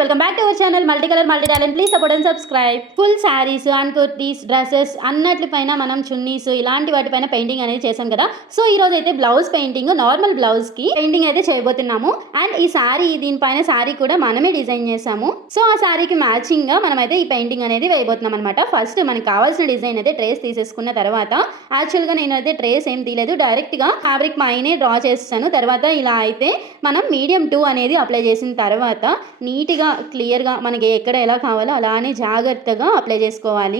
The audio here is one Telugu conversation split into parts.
Welcome back to our channel multi colour multi talent. Please support and subscribe. Full saris and kurtis, dresses అన్నిటిపైన మనం చున్నీస్ ఇలాంటి వాటిపైన పెయింటింగ్ అనేది చేసాం కదా. సో ఈ రోజు అయితే బ్లౌజ్ పెయింటింగ్, నార్మల్ బ్లౌజ్ కి పెయింటింగ్ అయితే చేయబోతున్నాము. అండ్ ఈ శారీ, దీనిపైన శారీ కూడా మనమే డిజైన్ చేసాము. సో ఆ శారీకి మ్యాచింగ్ గా మనం అయితే ఈ పెయింటింగ్ అనేది వేయబోతున్నాం అనమాట. ఫస్ట్ మనకి కావాల్సిన డిజైన్ అయితే ట్రేస్ తీసేసుకున్న తర్వాత, యాక్చువల్ గా నేనైతే ట్రేస్ ఏం తీయలేదు, డైరెక్ట్ గా ఫ్యాబ్రిక్ పైనే డ్రా చేస్తాను. తర్వాత ఇలా అయితే మనం మీడియం 2 అనేది అప్లై చేసిన తర్వాత నీట్గా క్లియర్గా మనకి ఎక్కడ ఎలా కావాలో అలానే జాగ్రత్తగా అప్లై చేసుకోవాలి.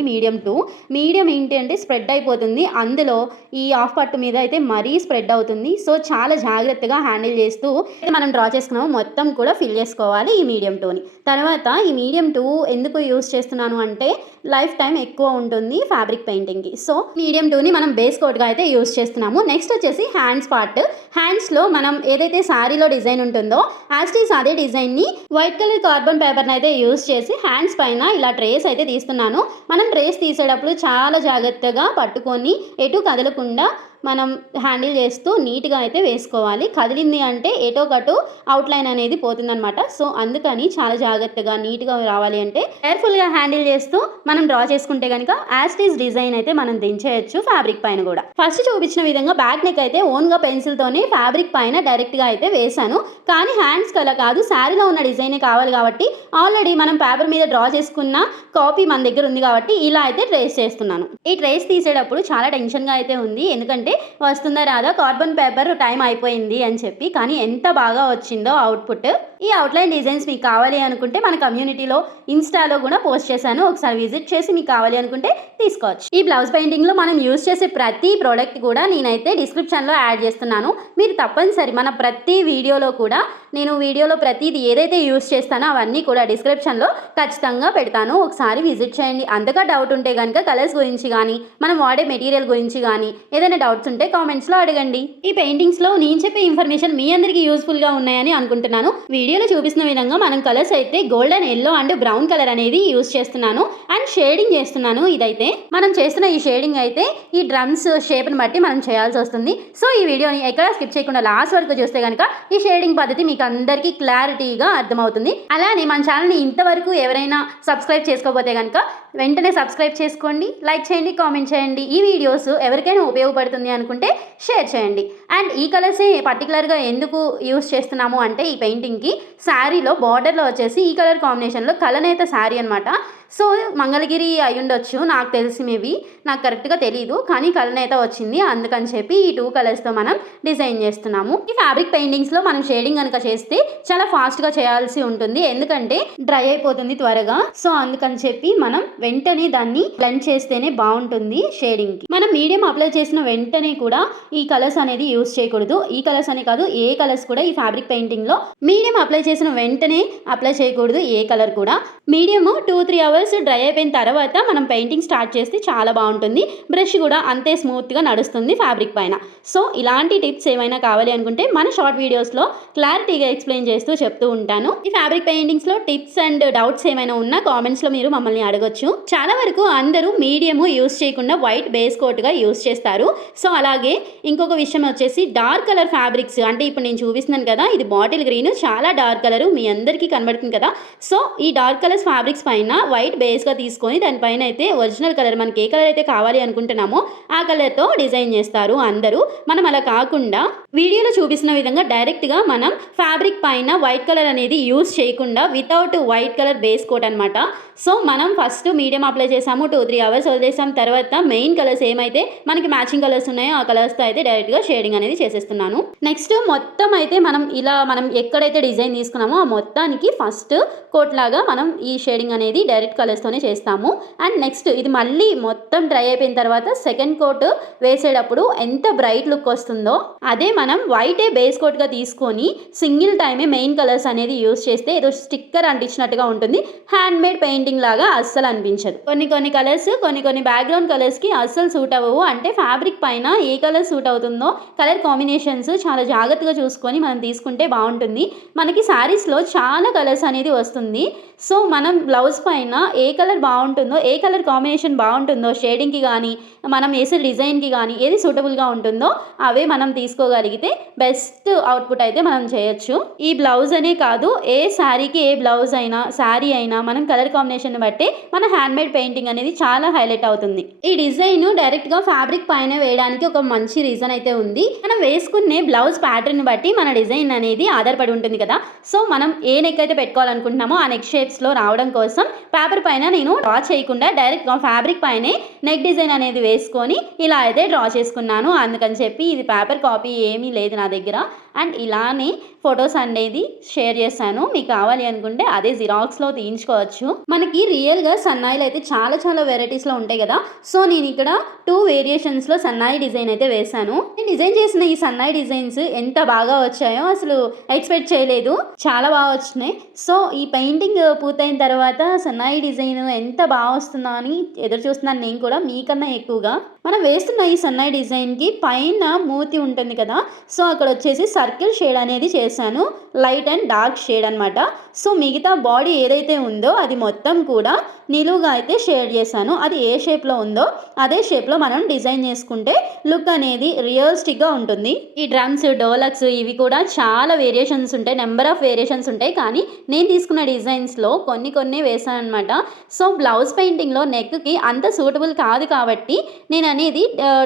మీడియం ఏంటి అంటే స్ప్రెడ్ అయిపోతుంది, అందులో ఈ హాఫ్ పట్టు మీద అయితే మరీ స్ప్రెడ్ అవుతుంది. సో చాలా జాగ్రత్తగా హ్యాండిల్ చేస్తూ మనం డ్రా చేసుకున్నాము మొత్తం కూడా ఫిల్ చేసుకోవాలి ఈ మీడియం 2ని. తర్వాత ఈ మీడియం 2 ఎందుకు యూస్ చేస్తున్నాను అంటే లైఫ్ టైం ఎక్కువ ఉంటుంది ఫ్యాబ్రిక్ పెయింటింగ్కి. సో మీడియం 2ని మనం బేస్ కోట్గా అయితే యూస్ చేస్తున్నాము. నెక్స్ట్ వచ్చేసి హ్యాండ్స్ పార్ట్. హ్యాండ్స్లో మనం ఏదైతే శారీలో డిజైన్ ఉంటుందో యాస్టీస్ అదే డిజైన్ని వైట్ కలర్ కార్బన్ పేపర్ని అయితే యూస్ చేసి హ్యాండ్స్ పైన ఇలా ట్రేస్ అయితే తీస్తున్నాను. మనం ట్రేస్ తీసేటప్పుడు చాలా జాగ్రత్తగా పట్టుకొని ఎటు కదలకుండా మనం హ్యాండిల్ చేస్తూ నీట్గా అయితే వేసుకోవాలి. కదిలింది అంటే ఏటో కటు అవుట్లైన్ అనేది పోతుందనమాట. సో అందుకని చాలా జాగ్రత్తగా నీట్గా రావాలి అంటే కేర్ఫుల్గా హ్యాండిల్ చేస్తూ మనం డ్రా చేసుకుంటే కనుక యాస్టీస్ డిజైన్ అయితే మనం దించేయచ్చు ఫ్యాబ్రిక్ పైన కూడా. ఫస్ట్ చూపించిన విధంగా బ్యాక్ నెక్ అయితే ఓన్గా పెన్సిల్తోనే ఫ్యాబ్రిక్ పైన డైరెక్ట్గా అయితే వేసాను. కానీ హ్యాండ్స్ కలా కాదు, శారీలో ఉన్న డిజైనే కావాలి కాబట్టి ఆల్రెడీ మనం పేపర్ మీద డ్రా చేసుకున్న కాపీ మన దగ్గర ఉంది కాబట్టి ఇలా అయితే ట్రేస్ చేస్తున్నాను. ఈ ట్రేస్ తీసేటప్పుడు చాలా టెన్షన్గా అయితే ఉంది, ఎందుకంటే వస్తుందా రాదా, కార్బన్ పేపర్ టైం అయిపోయింది అని చెప్పి. కానీ ఎంత బాగా వచ్చిందో అవుట్పుట్. ఈ అవుట్లైన్ డిజైన్స్ మీకు కావాలి అనుకుంటే మన కమ్యూనిటీలో ఇన్స్టాలో కూడా పోస్ట్ చేశాను, ఒకసారి విజిట్ చేసి మీకు కావాలి అనుకుంటే తీసుకోవచ్చు. ఈ బ్లౌజ్ పెయింటింగ్లో మనం యూజ్ చేసే ప్రతి ప్రోడక్ట్ కూడా నేనైతే డిస్క్రిప్షన్లో యాడ్ చేస్తున్నాను. మీరు తప్పనిసరి మన ప్రతి వీడియోలో కూడా నేను వీడియోలో ప్రతిది ఏదైతే యూజ్ చేస్తానో అవన్నీ కూడా డిస్క్రిప్షన్లో ఖచ్చితంగా పెడతాను, ఒకసారి విజిట్ చేయండి. అంతగా డౌట్ ఉంటే కనుక కలర్స్ గురించి కానీ మనం వాడే మెటీరియల్ గురించి కానీ ఏదైనా డౌట్స్ ఉంటే కామెంట్స్లో అడగండి. ఈ పెయింటింగ్స్లో నేను చెప్పే ఇన్ఫర్మేషన్ మీ అందరికీ యూస్ఫుల్గా ఉన్నాయని అనుకుంటున్నాను. వీడియోలో చూపిస్తున్న విధంగా మనం కలర్స్ అయితే golden, yellow and brown colour అనేది యూజ్ చేస్తున్నాను అండ్ షేడింగ్ చేస్తున్నాను. ఇదైతే మనం చేస్తున్న ఈ షేడింగ్ అయితే ఈ డ్రమ్స్ షేప్ని బట్టి మనం చేయాల్సి వస్తుంది. సో ఈ వీడియోని ఎక్కడ స్కిప్ చేయకుండా లాస్ట్ వరకు చూస్తే కనుక ఈ షేడింగ్ పద్ధతి మీకు అందరికీ క్లారిటీగా అర్థమవుతుంది. అలానే మన ఛానల్ని ఇంతవరకు ఎవరైనా సబ్స్క్రైబ్ చేసుకోకపోతే కనుక వెంటనే సబ్స్క్రైబ్ చేసుకోండి, లైక్ చేయండి, కామెంట్ చేయండి. ఈ వీడియోస్ ఎవరికైనా ఉపయోగపడుతుంది అనుకుంటే షేర్ చేయండి. అండ్ ఈ కలర్సే పర్టికులర్గా ఎందుకు యూస్ చేస్తున్నాము అంటే ఈ పెయింటింగ్కి శారీలో బార్డర్లో వచ్చేసి ఈ కలర్ కాంబినేషన్లో కలనేత శారీ అనమాట. సో మంగళగిరి అయి ఉండొచ్చు, నాకు తెలిసి మేబీ, నాకు కరెక్ట్గా తెలియదు, కానీ కలనేత వచ్చింది. అందుకని చెప్పి ఈ 2 కలర్స్తో మనం డిజైన్ చేస్తున్నాము. ఈ ఫ్యాబ్రిక్ పెయింటింగ్స్లో మనం షేడింగ్ కనుక చేస్తే చాలా ఫాస్ట్గా చేయాల్సి ఉంటుంది, ఎందుకంటే డ్రై అయిపోతుంది త్వరగా. సో అందుకని చెప్పి మనం వెంటనే దాన్ని బ్లెండ్ చేస్తేనే బాగుంటుంది షేడింగ్కి. మనం మీడియం అప్లై చేసిన వెంటనే కూడా ఈ కలర్స్ అనేది యూస్ చేయకూడదు. ఈ కలర్స్ అనే కాదు, ఏ కలర్స్ కూడా ఈ ఫ్యాబ్రిక్ పెయింటింగ్లో మీడియం అప్లై చేసిన వెంటనే అప్లై చేయకూడదు, ఏ కలర్ కూడా. మీడియం 2-3 అవర్స్ డ్రై అయిపోయిన తర్వాత మనం పెయింటింగ్ స్టార్ట్ చేస్తే చాలా బాగుంటుంది. బ్రష్ కూడా అంతే స్మూత్గా నడుస్తుంది ఫ్యాబ్రిక్ పైన. సో ఇలాంటి టిప్స్ ఏమైనా కావాలి అనుకుంటే మన షార్ట్ వీడియోస్లో క్లారిటీగా ఎక్స్ప్లెయిన్ చేస్తూ చెప్తూ ఉంటాను. ఈ ఫ్యాబ్రిక్ పెయింటింగ్స్లో టిప్స్ అండ్ డౌట్స్ ఏమైనా ఉన్నా కామెంట్స్లో మీరు మమ్మల్ని అడగొచ్చు. చాలా వరకు అందరూ మీడియము యూస్ చేయకుండా వైట్ బేస్ కోట్గా యూస్ చేస్తారు. సో అలాగే ఇంకొక విషయం వచ్చేసి డార్క్ కలర్ ఫ్యాబ్రిక్స్, అంటే ఇప్పుడు నేను చూపిస్తున్నాను కదా, ఇది బాటిల్ గ్రీన్, చాలా డార్క్ కలర్ మీ అందరికీ కనబడుతుంది కదా. సో ఈ డార్క్ కలర్స్ ఫ్యాబ్రిక్స్ పైన వైట్ బేస్గా తీసుకొని దానిపైన అయితే ఒరిజినల్ కలర్ మనకి ఏ కలర్ అయితే కావాలి అనుకుంటున్నామో ఆ కలర్తో డిజైన్ చేస్తారు అందరూ. మనం అలా కాకుండా వీడియోలో చూపిస్తున్న విధంగా డైరెక్ట్గా మనం ఫ్యాబ్రిక్ పైన వైట్ కలర్ అనేది యూస్ చేయకుండా without white colour base coat అనమాట. సో మనం ఫస్ట్ మీడియం అప్లై చేసాము, 2-3 అవర్స్ వదిలేసాం. తర్వాత మెయిన్ కలర్స్ ఏమైతే మనకి మ్యాచింగ్ కలర్స్ ఉన్నాయో ఆ కలర్స్తో అయితే డైరెక్ట్గా షేడింగ్ అనేది చేసేస్తున్నాను. నెక్స్ట్ మొత్తం అయితే మనం ఎక్కడైతే డిజైన్ తీసుకున్నామో ఆ మొత్తానికి ఫస్ట్ కోట్ లాగా మనం ఈ షేడింగ్ అనేది డైరెక్ట్ కలర్స్తోనే చేస్తాము. అండ్ నెక్స్ట్ ఇది మళ్ళీ మొత్తం డ్రై అయిపోయిన తర్వాత సెకండ్ కోట్ వేసేటప్పుడు ఎంత బ్రైట్ లుక్ వస్తుందో అదే మనం వైటే బేస్ కోట్గా తీసుకొని సింగిల్ టైమే మెయిన్ కలర్స్ అనేది యూస్ చేస్తే ఏదో స్టిక్కర్ అంటించినట్టుగా ఉంటుంది, హ్యాండ్ మేడ్ పెయింటింగ్ లాగా అస్సలు అనిపించదు. కొన్ని కలర్స్ కొన్ని బ్యాక్గ్రౌండ్ కలర్స్కి అస్సలు సూట్ అవ్వవు. అంటే ఫ్యాబ్రిక్ పైన ఏ కలర్ సూట్ అవుతుందో కలర్ కాంబినేషన్స్ చాలా జాగ్రత్తగా చూసుకొని మనం తీసుకుంటే బాగుంటుంది. మనకి శారీస్లో చాలా కలర్స్ అనేది వస్తుంది. సో మనం బ్లౌజ్ పైన ఏ కలర్ బాగుంటుందో, ఏ కలర్ కాంబినేషన్ బాగుంటుందో, షేడింగ్కి కానీ మనం వేసే డిజైన్కి కానీ ఏది సూటబుల్గా ఉంటుందో అవే మనం తీసుకోగలిగితే బెస్ట్ అవుట్పుట్ అయితే మనం చేయొచ్చు. ఈ బ్లౌజ్ అనే కాదు, ఏ శారీకి ఏ బ్లౌజ్ అయినా శారీ అయినా మనం కలర్ కాంబినేషన్ బట్టి మన హ్యాండ్మేడ్ పెయింటింగ్ అనేది చాలా హైలైట్ అవుతుంది. ఈ డిజైన్ డైరెక్ట్గా ఫ్యాబ్రిక్ పైన వేయడానికి ఒక మంచి రీజన్ అయితే ఉంది. మనం వేసుకునే బ్లౌజ్ ప్యాటర్న్ బట్టి మన డిజైన్ అనేది ఆధారపడి ఉంటుంది కదా. సో మనం ఏ నెక్ అయితే పెట్టుకోవాలనుకుంటున్నామో ఆ నెక్ షేప్స్లో రావడం కోసం పేపర్ పైన నేను డ్రా చేయకుండా డైరెక్ట్గా ఫ్యాబ్రిక్ పైనే నెక్ డిజైన్ అనేది వేసుకొని ఇలా అయితే డ్రా చేసుకున్నాను. అందుకని చెప్పి ఇది పేపర్ కాపీ ఏమీ లేదు నా దగ్గర. అండ్ ఇలానే ఫొటోస్ అనేది షేర్ చేశాను. మీకు కావాలి అనుకుంటే అదే జిరాక్స్లో తీయించుకోవచ్చు. మనకి రియల్గా సన్నాయిలు అయితే చాలా చాలా వెరైటీస్లో ఉంటాయి కదా. సో నేను ఇక్కడ 2 వేరియేషన్స్లో సన్నాయి డిజైన్ అయితే వేశాను. నేను డిజైన్ చేసిన ఈ సన్నాయి డిజైన్స్ ఎంత బాగా వచ్చాయో అసలు ఎక్స్పెక్ట్ చేయలేదు, చాలా బాగా వచ్చినాయి. సో ఈ పెయింటింగ్ పూర్తయిన తర్వాత సన్నాయి డిజైన్ ఎంత బాగా వస్తుందో అని ఎదురు చూస్తున్నాను నేను కూడా మీకన్నా ఎక్కువగా. మనం వేస్తున్న ఈ సన్నాయి డిజైన్కి పైన మూతి ఉంటుంది కదా, సో అక్కడ వచ్చేసి సర్కిల్ షేడ్ అనేది చేశాను, లైట్ అండ్ డార్క్ షేడ్ అనమాట. సో మిగతా బాడీ ఏదైతే ఉందో అది మొత్తం కూడా నిలువుగా అయితే షేడ్ చేశాను. అది ఏ షేప్లో ఉందో అదే షేప్లో మనం డిజైన్ చేసుకుంటే లుక్ అనేది రియలిస్టిక్గా ఉంటుంది. ఈ డ్రమ్స్, డోలక్స్ ఇవి కూడా చాలా వేరియేషన్స్ ఉంటాయి, నెంబర్ ఆఫ్ వేరియేషన్స్ ఉంటాయి. కానీ నేను తీసుకున్న డిజైన్స్లో కొన్ని వేసాను అనమాట. సో బ్లౌజ్ పెయింటింగ్లో నెక్కి అంత సూటబుల్ కాదు కాబట్టి నేను అనేది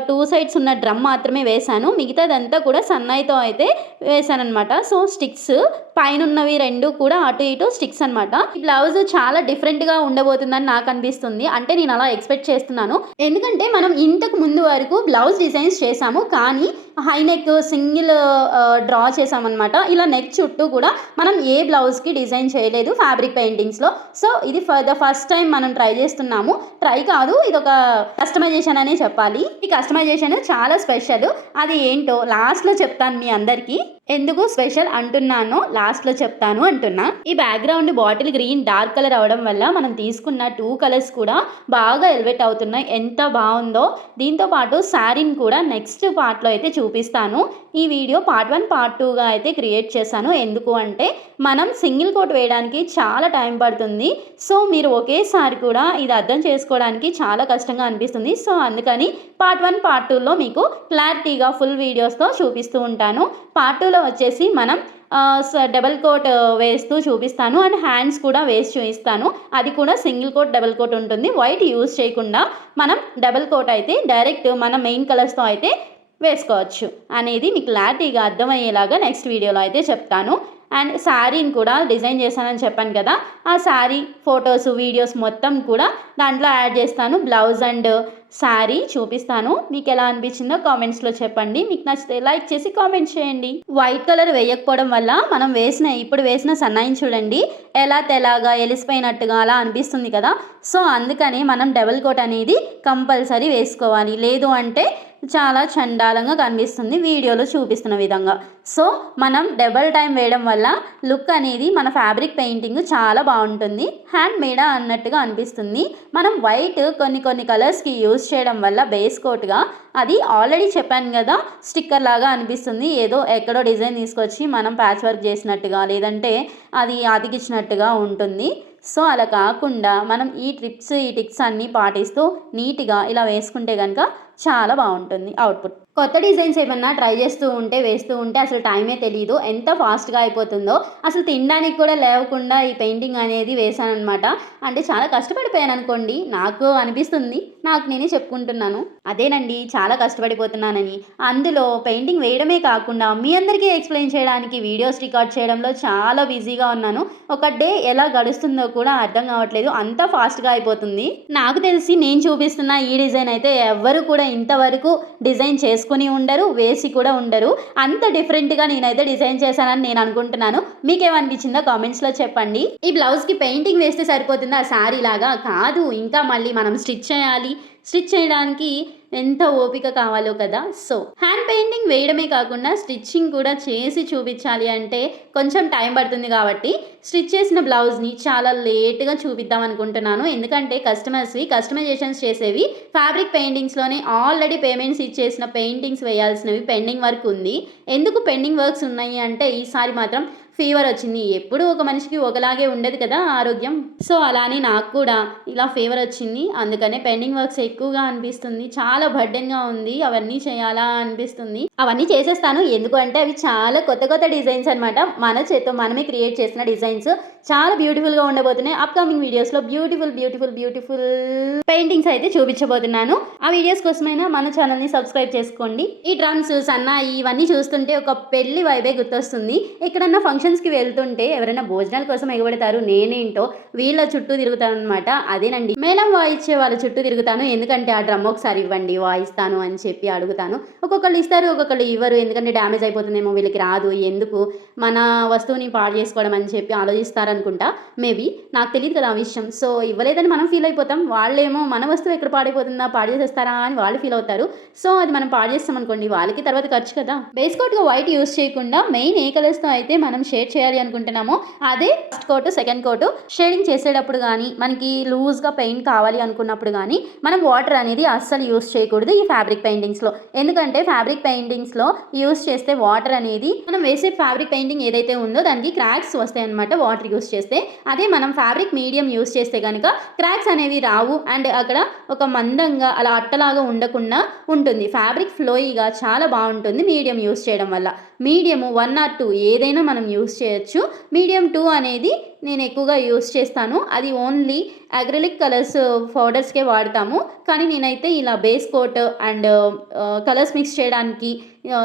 2 సైడ్స్ ఉన్న డ్రమ్ మాత్రమే వేశాను. మిగతాదంతా కూడా సన్నాయితో అయితే వేసానమాట. సో స్టిక్స్ పైన ఉన్నవి 2 కూడా అటు ఇటు స్టిక్స్ అనమాట. ఈ బ్లౌజ్ చాలా డిఫరెంట్గా ఉండబోతుందని నాకు అనిపిస్తుంది. అంటే నేను అలా ఎక్స్పెక్ట్ చేస్తున్నాను. ఎందుకంటే మనం ఇంతకు ముందు వరకు బ్లౌజ్ డిజైన్స్ చేసాము, కానీ హై నెక్ సింగిల్ డ్రా చేసామన్నమాట. ఇలా నెక్ చుట్టూ కూడా మనం ఏ బ్లౌజ్కి డిజైన్ చేయలేదు ఫ్యాబ్రిక్ పెయింటింగ్స్లో. సో ఇది ఫర్ ద ఫస్ట్ టైం మనం ట్రై చేస్తున్నాము. ట్రై కాదు, ఇది ఒక కస్టమైజేషన్ అనే చెప్పాలి. ఈ కస్టమైజేషన్ చాలా స్పెషల్. అది ఏంటో లాస్ట్లో చెప్తాను మీ అందరికీ. ఎందుకు స్పెషల్ అంటున్నానో లాస్ట్లో చెప్తాను అంటున్నా. ఈ background bottle green dark colour అవడం వల్ల మనం తీసుకున్న 2 కలర్స్ కూడా బాగా ఎలివేట్ అవుతున్నాయి. ఎంత బాగుందో. దీంతో పాటు శారీని కూడా నెక్స్ట్ పార్ట్లో అయితే చూపిస్తాను. ఈ వీడియో పార్ట్ 1 పార్ట్ 2గా అయితే క్రియేట్ చేశాను. ఎందుకు అంటే మనం సింగిల్ కోట్ వేయడానికి చాలా టైం పడుతుంది. సో మీరు ఒకేసారి కూడా ఇది అర్థం చేసుకోవడానికి చాలా కష్టంగా అనిపిస్తుంది. సో అందుకని పార్ట్ 1 పార్ట్ 2లో మీకు క్లారిటీగా ఫుల్ వీడియోస్తో చూపిస్తూ ఉంటాను. పార్ట్ 2లో వచ్చేసి మనం డబల్ కోట్ వేస్తూ చూపిస్తాను. అండ్ హ్యాండ్స్ కూడా వేసి చూపిస్తాను. అది కూడా సింగిల్ కోట్ డబల్ కోట్ ఉంటుంది. వైట్ యూజ్ చేయకుండా మనం డబల్ కోట్ అయితే డైరెక్ట్ మన మెయిన్ కలర్స్తో అయితే వేసుకోవచ్చు అనేది మీకు క్లారిటీగా అర్థమయ్యేలాగా నెక్స్ట్ వీడియోలో అయితే చెప్తాను. అండ్ శారీని కూడా డిజైన్ చేశానని చెప్పాను కదా, ఆ శారీ ఫొటోస్ వీడియోస్ మొత్తం కూడా దాంట్లో యాడ్ చేస్తాను. బ్లౌజ్ అండ్ శారీ చూపిస్తాను. మీకు ఎలా అనిపించిందో కామెంట్స్లో చెప్పండి. మీకు నచ్చితే లైక్ చేసి కామెంట్ చేయండి. వైట్ కలర్ వేయకపోవడం వల్ల మనం ఇప్పుడు వేసిన సన్నాయిని చూడండి ఎలా తెలాగా ఎలిసిపోయినట్టుగా అలా అనిపిస్తుంది కదా. సో అందుకని మనం డబుల్ కోట్ అనేది కంపల్సరీ వేసుకోవాలి. లేదు అంటే చాలా చండాలంగా కనిపిస్తుంది వీడియోలో చూపిస్తున్న విధంగా. సో మనం డబల్ టైం వేయడం వల్ల లుక్ అనేది మన ఫ్యాబ్రిక్ పెయింటింగ్ చాలా బాగుంటుంది. హ్యాండ్ మేడా అన్నట్టుగా అనిపిస్తుంది. మనం వైట్ కొన్ని కలర్స్కి యూజ్ చేయడం వల్ల బేస్ కోట్గా అది ఆల్రెడీ చెప్పాను కదా స్టిక్కర్ లాగా అనిపిస్తుంది. ఏదో ఎక్కడో డిజైన్ తీసుకొచ్చి మనం ప్యాచ్ వర్క్ చేసినట్టుగా లేదంటే అది అతికిచ్చినట్టుగా ఉంటుంది. సో అలా కాకుండా మనం ఈ టిప్స్ అన్నీ పాటిస్తూ నీట్గా ఇలా వేసుకుంటే కనుక చాలా బాగుంటుంది అవుట్పుట్. కొత్త డిజైన్స్ ఏమన్నా ట్రై చేస్తూ ఉంటే వేస్తూ ఉంటే అసలు టైమే తెలియదు, ఎంత ఫాస్ట్గా అయిపోతుందో. అసలు తినడానికి కూడా లేకుండా ఈ పెయింటింగ్ అనేది వేసానమాట. అంటే చాలా కష్టపడిపోయాను అనుకోండి, నాకు అనిపిస్తుంది, నాకు నేనే చెప్పుకుంటున్నాను. అదేనండి చాలా కష్టపడిపోతున్నానని. అందులో పెయింటింగ్ వేయడమే కాకుండా మీ అందరికీ ఎక్స్ప్లెయిన్ చేయడానికి వీడియోస్ రికార్డ్ చేయడంలో చాలా బిజీగా ఉన్నాను. ఒక డే ఎలా గడుస్తుందో కూడా అర్థం కావట్లేదు, అంత ఫాస్ట్గా అయిపోతుంది. నాకు తెలిసి నేను చూపిస్తున్న ఈ డిజైన్ అయితే ఎవ్వరు కూడా ఇంతవరకు డిజైన్ చేసుకుని ఉండరు, వేసి కూడా ఉండరు. అంత డిఫరెంట్గా నేనైతే డిజైన్ చేశానని నేను అనుకుంటున్నాను. మీకేమనిపించిందో కామెంట్స్లో చెప్పండి. ఈ బ్లౌజ్కి పెయింటింగ్ వేస్తే సరిపోతుందా శారీ లాగా? కాదు, ఇంకా మళ్ళీ మనం స్టిచ్ చేయాలి. స్టిచ్ చేయడానికి ఎంత ఓపిక కావాలో కదా. సో హ్యాండ్ పెయింటింగ్ వేయడమే కాకుండా స్టిచ్చింగ్ కూడా చేసి చూపించాలి అంటే కొంచెం టైం పడుతుంది కాబట్టి స్టిచ్ చేసిన బ్లౌజ్ని చాలా లేట్గా చూపిద్దాం అనుకుంటున్నాను. ఎందుకంటే కస్టమైజేషన్స్ చేసేవి ఫ్యాబ్రిక్ పెయింటింగ్స్లోనే ఆల్రెడీ పేమెంట్స్ ఇచ్చేసిన పెయింటింగ్స్ వేయాల్సినవి పెండింగ్ వర్క్ ఉంది. ఎందుకు పెండింగ్ వర్క్స్ ఉన్నాయి అంటే ఈసారి మాత్రం ఫీవర్ వచ్చింది. ఎప్పుడు ఒక మనిషికి ఒకలాగే ఉండదు కదా ఆరోగ్యం. సో అలానే నాకు కూడా ఇలా ఫీవర్ వచ్చింది. అందుకనే పెండింగ్ వర్క్స్ ఎక్కువగా అనిపిస్తుంది. చాలా బర్డెన్గా ఉంది. అవన్నీ చేయాలా అనిపిస్తుంది. అవన్నీ చేసేస్తాను. ఎందుకు అంటే అవి చాలా కొత్త డిజైన్స్ అనమాట. మన చేత్తో మనమే క్రియేట్ చేసిన డిజైన్స్ చాలా బ్యూటిఫుల్గా ఉండబోతున్నాయి. అప్కమింగ్ వీడియోస్లో బ్యూటిఫుల్ పెయింటింగ్స్ అయితే చూపించబోతున్నాను. ఆ వీడియోస్ కోసమైనా మన ఛానల్ని సబ్స్క్రైబ్ చేసుకోండి. ఈ డ్రమ్స్ సన్నాయి ఇవన్నీ చూస్తుంటే ఒక పెళ్లి వైబే గుర్తొస్తుంది. ఎక్కడన్నా ఫంక్షన్స్కి వెళ్తుంటే ఎవరైనా భోజనాల కోసం ఎగబడతారు, నేనేంటో వీళ్ళ చుట్టూ తిరుగుతాను అనమాట. అదేనండి, మేళం వాయించే వాళ్ళ చుట్టూ తిరుగుతాను. ఎందుకంటే ఆ డ్రమ్ ఒకసారి ఇవ్వండి వాయిస్తాను అని చెప్పి అడుగుతాను. ఒక్కొక్కళ్ళు ఇస్తారు, ఒక్కొక్కళ్ళు ఇవ్వరు. ఎందుకంటే డ్యామేజ్ అయిపోతుందేమో, వీళ్ళకి రాదు, ఎందుకు మన వస్తువుని పాడు చేసుకోవడం అని చెప్పి ఆలోచిస్తారనుకుంటా. మేబీ నాకు తెలియదు కదా ఆ విషయం. సో ఇవ్వలేదని మనం ఫీల్ అయిపోతాం. వాళ్ళేమో మన వస్తువు ఎక్కడ పాడైపోతుందా, పాడు చేసేస్తారా అని వాళ్ళు ఫీల్ అవుతారు. సో అది మనం పాడు చేస్తాం అనుకోండి, వాళ్ళకి తర్వాత ఖర్చు కదా. బేస్ కోట్గా వైట్ యూస్ చేయకుండా మెయిన్ ఏ కలర్స్తో అయితే మనం షేడ్ చేయాలి అనుకుంటున్నామో అదే first coat second coat shading చేసేటప్పుడు కానీ మనకి లూజ్గా పెయింట్ కావాలి అనుకున్నప్పుడు కానీ మనం వాటర్ అనేది అస్సలు యూస్ చేయకూడదు ఈ ఫ్యాబ్రిక్ పెయింటింగ్స్లో. ఎందుకంటే ఫ్యాబ్రిక్ పెయింటింగ్స్లో యూస్ చేస్తే వాటర్ అనేది మనం వేసే ఫ్యాబ్రిక్ పెయింటింగ్ ఏదైతే ఉందో దానికి క్రాక్స్ వస్తాయి అనమాట వాటర్ యూస్ చేస్తే. అదే మనం ఫ్యాబ్రిక్ మీడియం యూస్ చేస్తే కనుక క్రాక్స్ అనేవి రావు. అండ్ అక్కడ ఒక మందంగా అలా అట్టలాగా ఉండకుండా ఉంటుంది. ఫ్యాబ్రిక్ ఫ్లోయిగా చాలా బాగుంటుంది మీడియం యూస్ చేయడం వల్ల. మీడియం 1 or 2 ఏదైనా మనం యూస్ చేయొచ్చు. మీడియం 2 అనేది నేను ఎక్కువగా యూస్ చేస్తాను. అది ఓన్లీ అక్రిలిక్ కలర్స్ పౌడర్స్కే వాడతాము. కానీ నేనైతే ఇలా base coat and colours mix చేయడానికి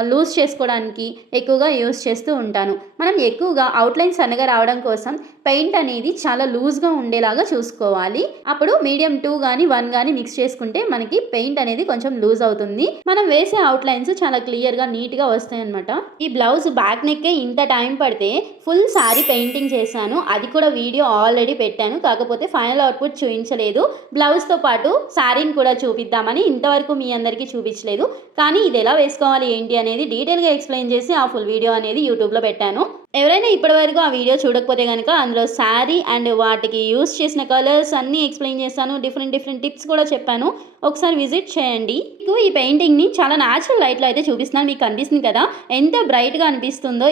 లూజ్ చేసుకోవడానికి ఎక్కువగా యూస్ చేస్తూ ఉంటాను. మనం ఎక్కువగా అవుట్లైన్ సన్నగా రావడం కోసం పెయింట్ అనేది చాలా లూజ్గా ఉండేలాగా చూసుకోవాలి. అప్పుడు మీడియం 2 కానీ 1 కానీ మిక్స్ చేసుకుంటే మనకి పెయింట్ అనేది కొంచెం లూజ్ అవుతుంది. మనం వేసే అవుట్లైన్స్ చాలా క్లియర్గా నీట్గా వస్తాయి అనమాట. ఈ బ్లౌజ్ బ్యాక్ నెక్కే ఇంత టైం పడితే ఫుల్ శారీ పెయింటింగ్ చేశాను. అది కూడా వీడియో ఆల్రెడీ పెట్టాను. కాకపోతే ఫైనల్ అవుట్పుట్ చూపించలేదు. బ్లౌజ్తో పాటు శారీని కూడా చూపిద్దామని ఇంతవరకు మీ అందరికీ చూపించలేదు. కానీ ఇది ఎలా వేసుకోవాలి ఏంటి అనేది డీటెయిల్గా ఎక్స్ప్లెయిన్ చేసి ఆ ఫుల్ వీడియో అనేది యూట్యూబ్లో పెట్టాను. ఎవరైనా ఇప్పటివరకు ఆ వీడియో చూడకపోతే కనుక అందులో శారీ అండ్ వాటికి యూస్ చేసిన కలర్స్ అన్నీ ఎక్స్ప్లెయిన్ చేశాను. డిఫరెంట్ టిప్స్ కూడా చెప్పాను. ఒకసారి విజిట్ చేయండి. మీకు ఈ పెయింటింగ్ని చాలా న్యాచురల్ లైట్లో అయితే చూపిస్తున్నాను. మీకు కనిపిస్తుంది కదా ఎంత బ్రైట్గా అనిపిస్తుందో.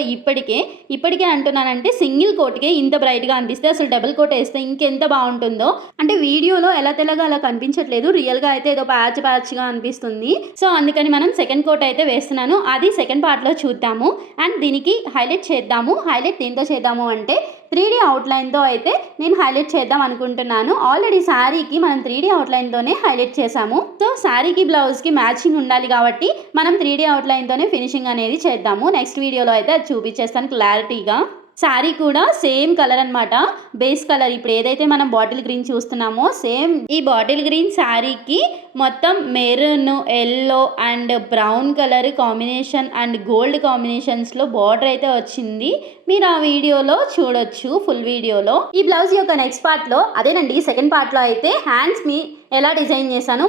ఇప్పటికే అంటున్నానంటే సింగిల్ కోట్కే ఇంత బ్రైట్గా అనిపిస్తే అసలు డబుల్ కోట్ వేస్తే ఇంకెంత బాగుంటుందో. అంటే వీడియోలో ఎలా తెల్లగా అలా కనిపించట్లేదు, రియల్గా అయితే ఏదో ప్యాచ్గా అనిపిస్తుంది. సో అందుకని మనం సెకండ్ కోట్ అయితే వేస్తున్నాను. అది సెకండ్ పార్ట్లో చూద్దాము. అండ్ దీనికి హైలైట్ చేద్దాము. హైలైట్ దేంతో చేద్దాము అంటే 3D అవుట్లైన్తో అయితే నేను హైలైట్ చేద్దాం అనుకుంటున్నాను. ఆల్రెడీ శారీకి మనం 3D అవుట్లైన్తోనే హైలైట్ చేసాము. సో శారీకి బ్లౌజ్కి మ్యాచింగ్ ఉండాలి కాబట్టి మనం 3D అవుట్లైన్తోనే ఫినిషింగ్ అనేది చేద్దాము. నెక్స్ట్ వీడియోలో అయితే అది చూపించేస్తాను క్లారిటీగా. శారీ కూడా సేమ్ కలర్ అనమాట. బేస్ కలర్ ఇప్పుడు ఏదైతే మనం బాటిల్ గ్రీన్ చూస్తున్నామో సేమ్ ఈ బాటిల్ గ్రీన్ శారీకి మొత్తం maroon, yellow and brown colour combination and gold కాంబినేషన్స్లో బార్డర్ అయితే వచ్చింది. మీరు ఆ వీడియోలో చూడొచ్చు ఫుల్ వీడియోలో. ఈ బ్లౌజ్ యొక్క నెక్స్ట్ పార్ట్లో అదేనండి సెకండ్ పార్ట్లో అయితే హ్యాండ్స్ని ఎలా డిజైన్ చేశాను,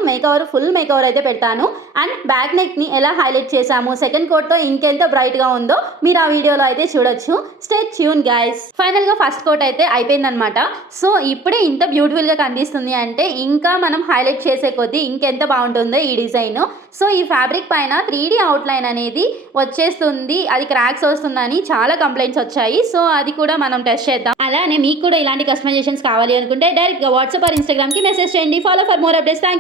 ఫుల్ మేకవర్ అయితే పెడతాను. అండ్ బ్యాక్ నెక్ని ఎలా హైలైట్ చేశాము సెకండ్ కోట్తో ఇంకెంత బ్రైట్గా ఉందో మీరు ఆ వీడియోలో అయితే చూడొచ్చు. Stay tune guys. ఫైనల్గా ఫస్ట్ కోట్ అయితే అయిపోయిందనమాట. సో ఇప్పుడే ఇంత బ్యూటిఫుల్గా కనిపిస్తుంది అంటే ఇంకా మనం హైలైట్ చేసే కొద్దీ ఇంకెంత బాగుంటుందో ఈ డిజైన్. సో ఈ ఫ్యాబ్రిక్ పైన 3D అవుట్లైన్ అనేది వచ్చేస్తుంది, అది క్రాక్స్ వస్తుందని చాలా కంప్లైంట్స్ వచ్చాయి. సో అది కూడా మనం టెస్ట్ చేద్దాం. అలానే మీకు కూడా ఇలాంటి కస్టమైజేషన్స్ కావాలి అనుకుంటే డైరెక్ట్గా వాట్సాప్ ఆర్ ఇన్స్టాగ్రామ్కి మెసేజ్ చేయండి. Follow for more updates. Thank you.